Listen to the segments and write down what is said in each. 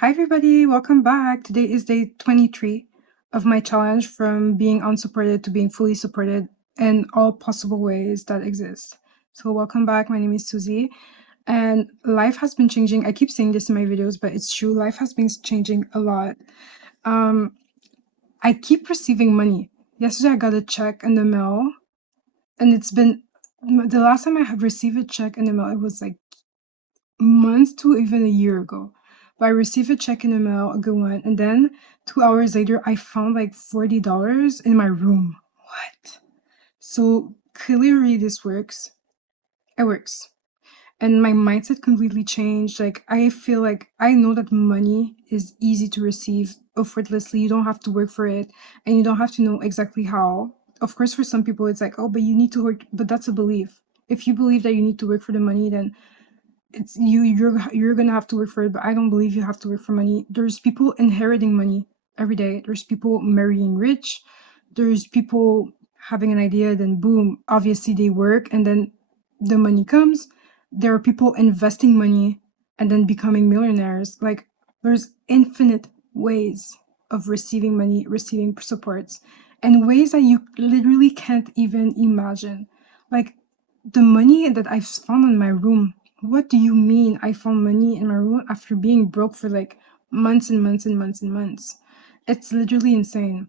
Hi, everybody. Welcome back. Today is day 23 of my challenge from being unsupported to being fully supported in all possible ways that exist. So, welcome back. My name is Susie, and life has been changing. I keep saying this in my videos, but it's true. Life has been changing a lot. I keep receiving money. Yesterday, I got a check in the mail, and it's been the last time I have received a check in the mail, it was like months to even a year ago. But I received a check in the mail, a good one, and then 2 hours later, I found like $40 in my room. What? So clearly, this works. It works. And my mindset completely changed. Like, I feel like I know that money is easy to receive effortlessly. You don't have to work for it, and you don't have to know exactly how. Of course, for some people, it's like, oh, but you need to work. But that's a belief. If you believe that you need to work for the money, then it's you're gonna have to work for it. But I don't believe you have to work for money. There's people inheriting money every day. There's people marrying rich. There's people having an idea, then boom, obviously they work, and then the money comes. There are people investing money and then becoming millionaires. Like, there's infinite ways of receiving money, receiving supports, and ways that you literally can't even imagine. Like, the money that I've found in my room. What do you mean I found money in my room after being broke for like months and months and months and months? It's literally insane.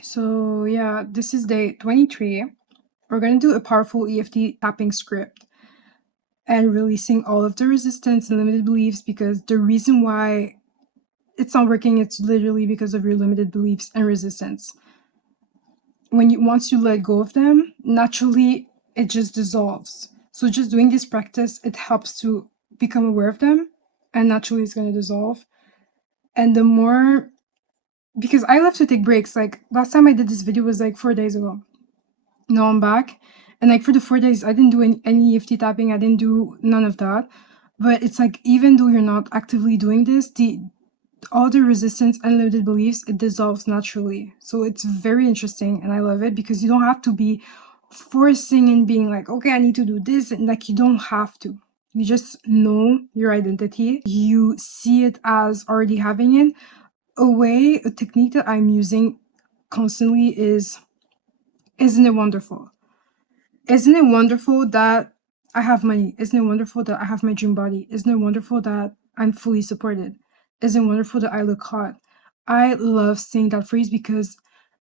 So yeah, this is day 23. We're going to do a powerful EFT tapping script and releasing all of the resistance and limited beliefs, because the reason why it's not working, it's literally because of your limited beliefs and resistance. Once you let go of them, naturally it just dissolves. So just doing this practice, it helps to become aware of them, and naturally it's going to dissolve. And the more, because I love to take breaks. Like, last time I did this video was like 4 days ago. Now I'm back, and like for the 4 days I didn't do any EFT tapping. I didn't do none of that. But it's like, even though you're not actively doing this, all the resistance and limited beliefs, it dissolves naturally. So it's very interesting, and I love it because you don't have to be forcing and being like, okay, I need to do this, and like, you don't have to. You just know your identity. You see it as already having it. A technique that I'm using constantly is, isn't it wonderful? Isn't it wonderful that I have money? Isn't it wonderful that I have my dream body? Isn't it wonderful that I'm fully supported? Isn't it wonderful that I look hot? I love saying that phrase because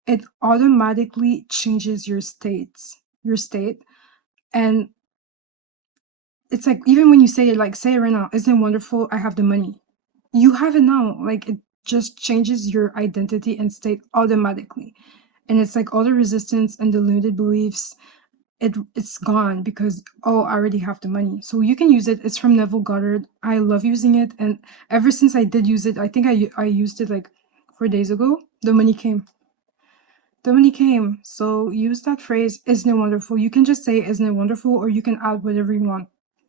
it automatically changes your state. And it's like, even when you say it, like, say it right now, isn't it wonderful I have the money? You have it now. Like, it just changes your identity and state automatically. And it's like all the resistance and the limited beliefs, it's gone because, oh, I already have the money. So you can use it. It's from Neville Goddard. I love using it, and ever since I did use it, I think I used it like 4 days ago, the money came. So use that phrase, isn't it wonderful? You can just say isn't it wonderful, or you can add whatever you want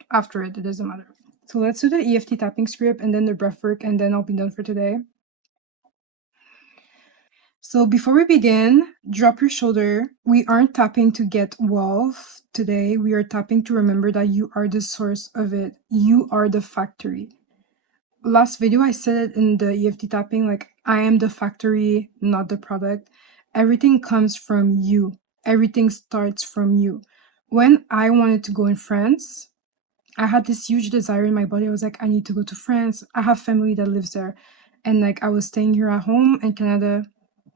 after it. It doesn't matter. So let's do the EFT tapping script and then the breath work, and then I'll be done for today. So before we begin, drop your shoulder. We aren't tapping to get wealth today. We are tapping to remember that you are the source of it. You are the factory. Last video, I said it in the EFT tapping, like, I am the factory, not the product. Everything comes from you. Everything starts from you. When I wanted to go in France, I had this huge desire in my body. I was like, I need to go to France. I have family that lives there. And like, I was staying here at home in Canada,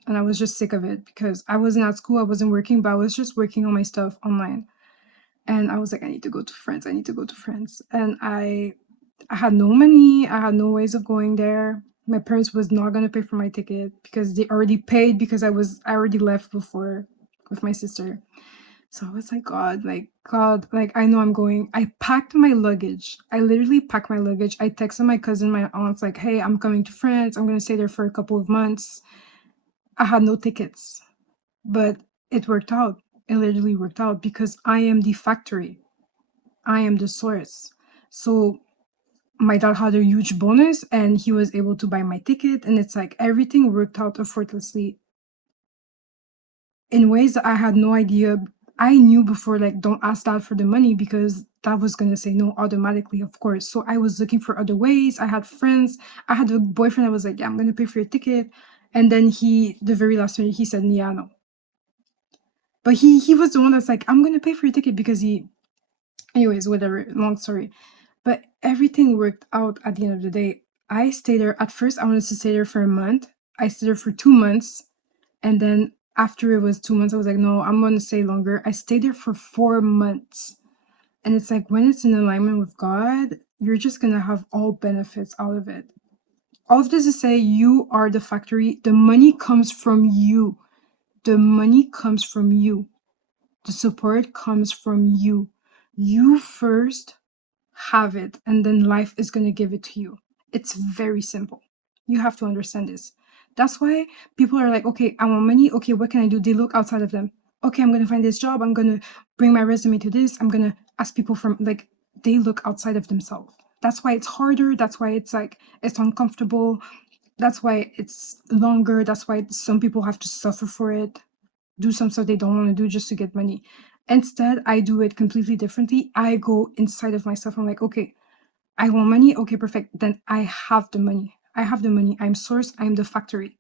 and I was just sick of it because I wasn't at school, I wasn't working, but I was just working on my stuff online. And I was like, I need to go to France. And I had no money. I had no ways of going there. My parents was not gonna pay for my ticket because they already paid, because I already left before with my sister. So I was like, God, I know I'm going. I packed my luggage. I literally packed my luggage. I texted my cousin, my aunts, like, hey, I'm coming to France. I'm gonna stay there for a couple of months. I had no tickets, but it worked out. It literally worked out because I am the factory. I am the source. So my dad had a huge bonus and he was able to buy my ticket, and it's like everything worked out effortlessly in ways that I had no idea. I knew before, like, don't ask dad for the money because that was going to say no automatically, of course. So I was looking for other ways. I had friends. I had a boyfriend that was like, yeah, I'm going to pay for your ticket. And then the very last minute, he said, yeah, no. But he was the one that's like, I'm going to pay for your ticket because anyways, whatever, long story. But everything worked out at the end of the day. I stayed there. At first, I wanted to stay there for a month. I stayed there for 2 months. And then after it was 2 months, I was like, no, I'm going to stay longer. I stayed there for 4 months. And it's like, when it's in alignment with God, you're just going to have all benefits out of it. All of this to say, you are the factory. The money comes from you. The money comes from you. The support comes from you. You first have it, and then life is going to give it to you. It's very simple. You have to understand this. That's why people are like, okay, I want money. Okay, what can I do? They look outside of them. Okay, I'm going to find this job. I'm going to bring my resume to this. I'm going to ask people from, like, they look outside of themselves. That's why it's harder. That's why it's like, it's uncomfortable. That's why it's longer. That's why some people have to suffer for it, do some stuff they don't want to do just to get money. Instead, I do it completely differently. I go inside of myself. I'm like, okay, I want money. Okay, perfect. Then I have the money. I have the money. I'm source. I'm the factory.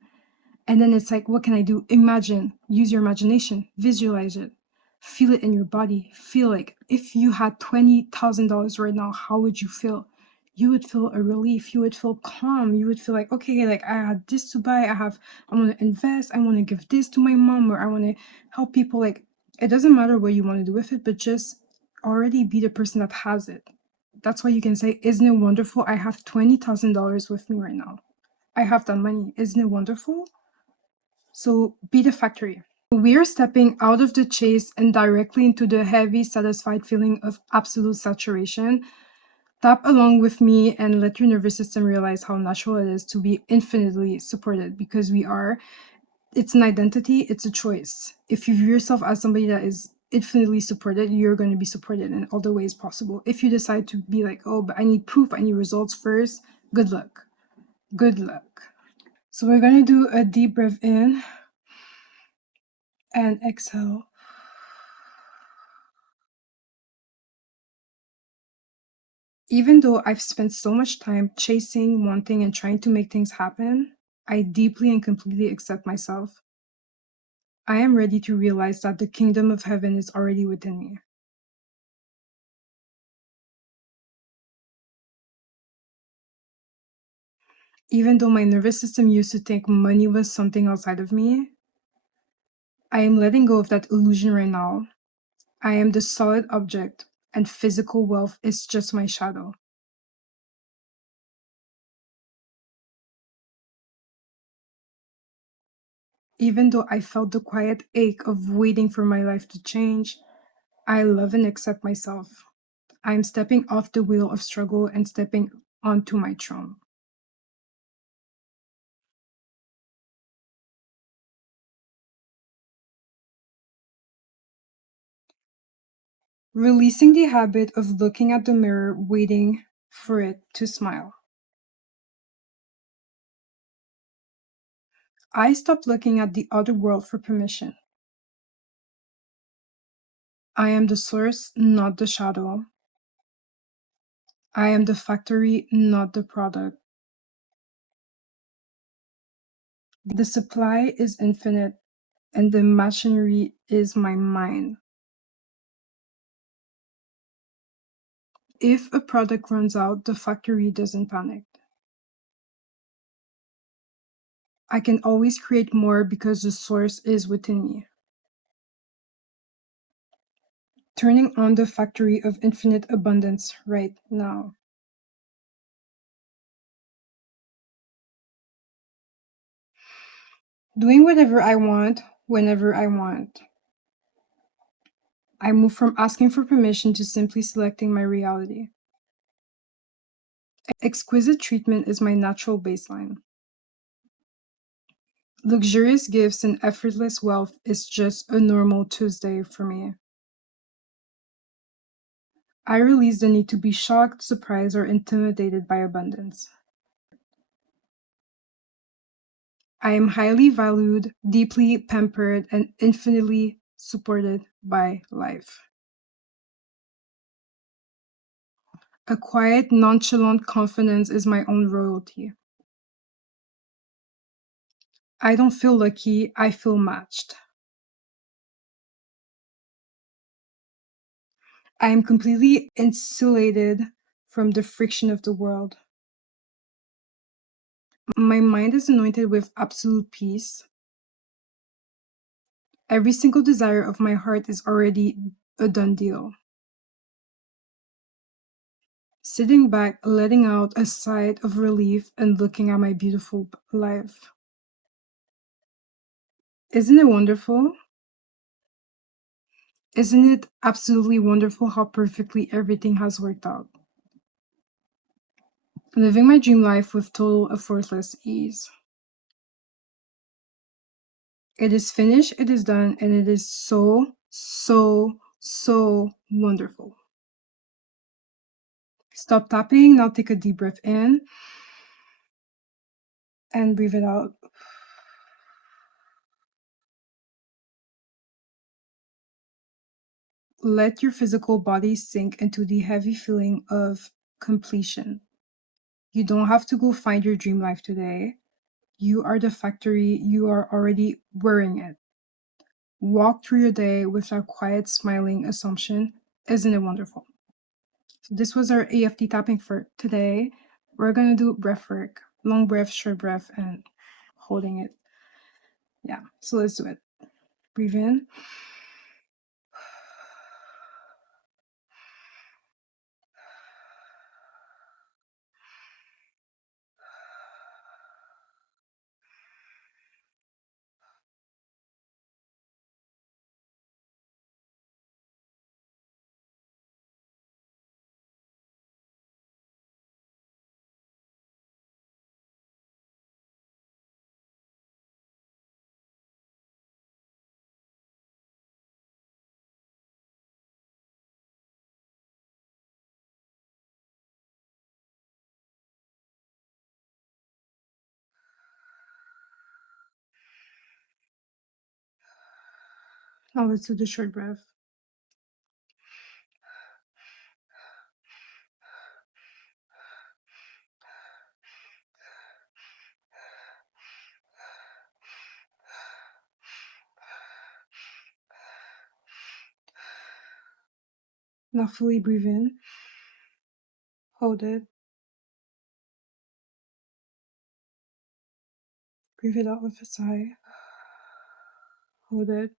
And then it's like, what can I do? Imagine, use your imagination, visualize it, feel it in your body. Feel like if you had $20,000 right now, how would you feel? You would feel a relief. You would feel calm. You would feel like, okay, like I had this to buy. I want to invest. I want to give this to my mom, or I want to help people. Like, it doesn't matter what you want to do with it, but just already be the person that has it. That's why you can say, isn't it wonderful? I have $20,000 with me right now. I have that money. Isn't it wonderful? So be the factory. We're stepping out of the chase and directly into the heavy, satisfied feeling of absolute saturation. Tap along with me and let your nervous system realize how natural it is to be infinitely supported, because we are. It's an identity, it's a choice. If you view yourself as somebody that is infinitely supported, you're going to be supported in all the ways possible. If you decide to be like, oh, but I need proof, I need results first, good luck. Good luck. So we're going to do a deep breath in and exhale. Even though I've spent so much time chasing, wanting, and trying to make things happen, I deeply and completely accept myself. I am ready to realize that the kingdom of heaven is already within me. Even though my nervous system used to think money was something outside of me, I am letting go of that illusion right now. I am the solid object, and physical wealth is just my shadow. Even though I felt the quiet ache of waiting for my life to change, I love and accept myself. I am stepping off the wheel of struggle and stepping onto my throne. Releasing the habit of looking at the mirror, waiting for it to smile. I stopped looking at the other world for permission. I am the source, not the shadow. I am the factory, not the product. The supply is infinite, and the machinery is my mind. If a product runs out, the factory doesn't panic. I can always create more because the source is within me. Turning on the factory of infinite abundance right now. Doing whatever I want, whenever I want. I move from asking for permission to simply selecting my reality. Exquisite treatment is my natural baseline. Luxurious gifts and effortless wealth is just a normal Tuesday for me. I release the need to be shocked, surprised, or intimidated by abundance. I am highly valued, deeply pampered, and infinitely supported by life. A quiet, nonchalant confidence is my own royalty. I don't feel lucky, I feel matched. I am completely insulated from the friction of the world. My mind is anointed with absolute peace. Every single desire of my heart is already a done deal. Sitting back, letting out a sigh of relief, and looking at my beautiful life. Isn't it wonderful? Isn't it absolutely wonderful how perfectly everything has worked out? Living my dream life with total effortless ease. It is finished, it is done, and it is so, so, so wonderful. Stop tapping, now take a deep breath in and breathe it out. Let your physical body sink into the heavy feeling of completion. You don't have to go find your dream life today. You are the factory, you are already wearing it. Walk through your day with a quiet, smiling assumption. Isn't it wonderful? So this was our AFT tapping for today. We're gonna do breath work, long breath, short breath, and holding it. Yeah, so let's do it. Breathe in. Now let's do the short breath. Now fully breathe in. Hold it. Breathe it out with a sigh. Hold it.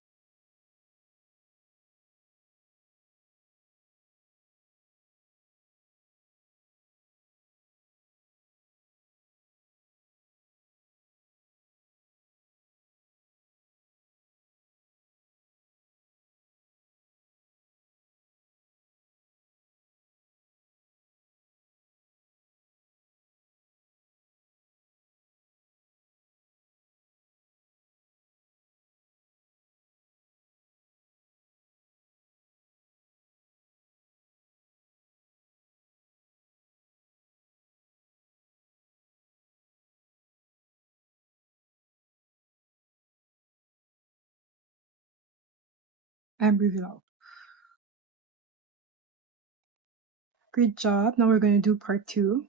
And breathe it out. Great job. Now we're going to do part 2.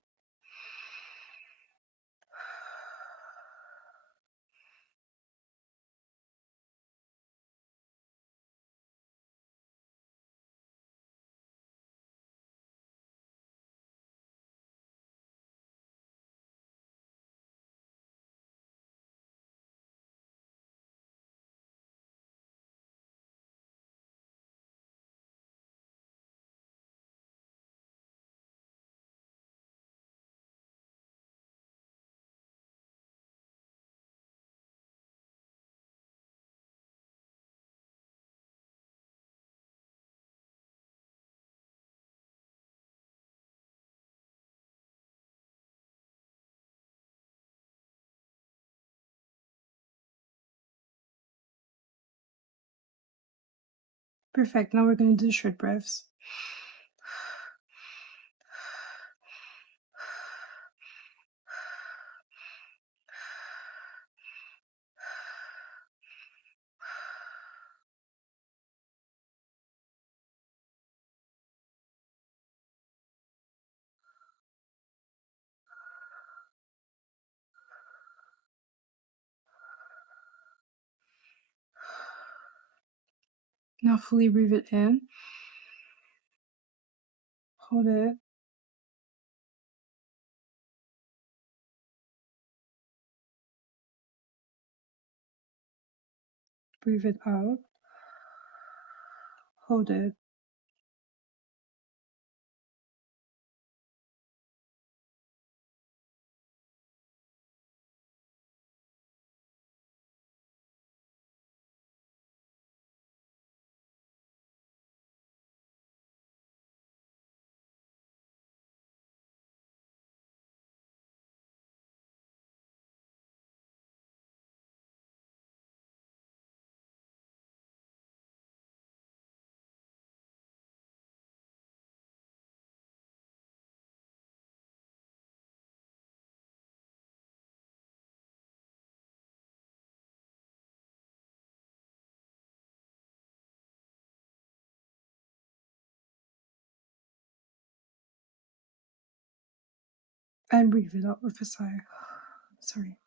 Perfect. Now we're going to do short breaths. Now fully breathe it in. Hold it. Breathe it out. Hold it. And breathe it out with a sigh. Sorry.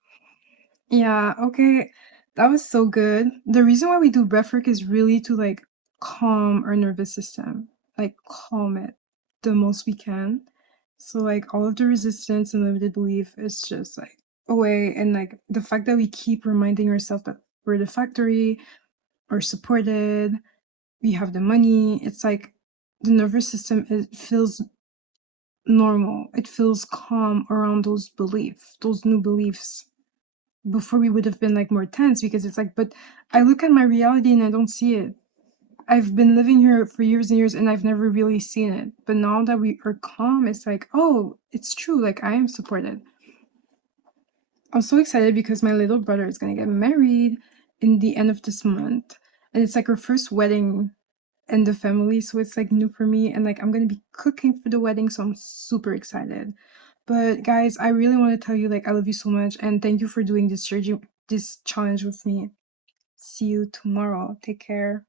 Yeah, okay. That was so good. The reason why we do breathwork is really to like calm our nervous system, like calm it the most we can. So like all of the resistance and limited belief is just like away. And like the fact that we keep reminding ourselves that we're the factory, we're supported, we have the money. It's like the nervous system, it feels normal. It feels calm around those beliefs, those new beliefs. Before we would have been like more tense because it's like, but I look at my reality and I don't see it. I've been living here for years and years and I've never really seen it. But now that we are calm, it's like, oh, it's true. Like I am supported. I'm so excited because my little brother is gonna get married in the end of this month. And it's like our first wedding in the family. So it's like new for me. And like I'm gonna be cooking for the wedding. So I'm super excited. But guys, I really want to tell you like I love you so much and thank you for doing this challenge with me. See you tomorrow. Take care.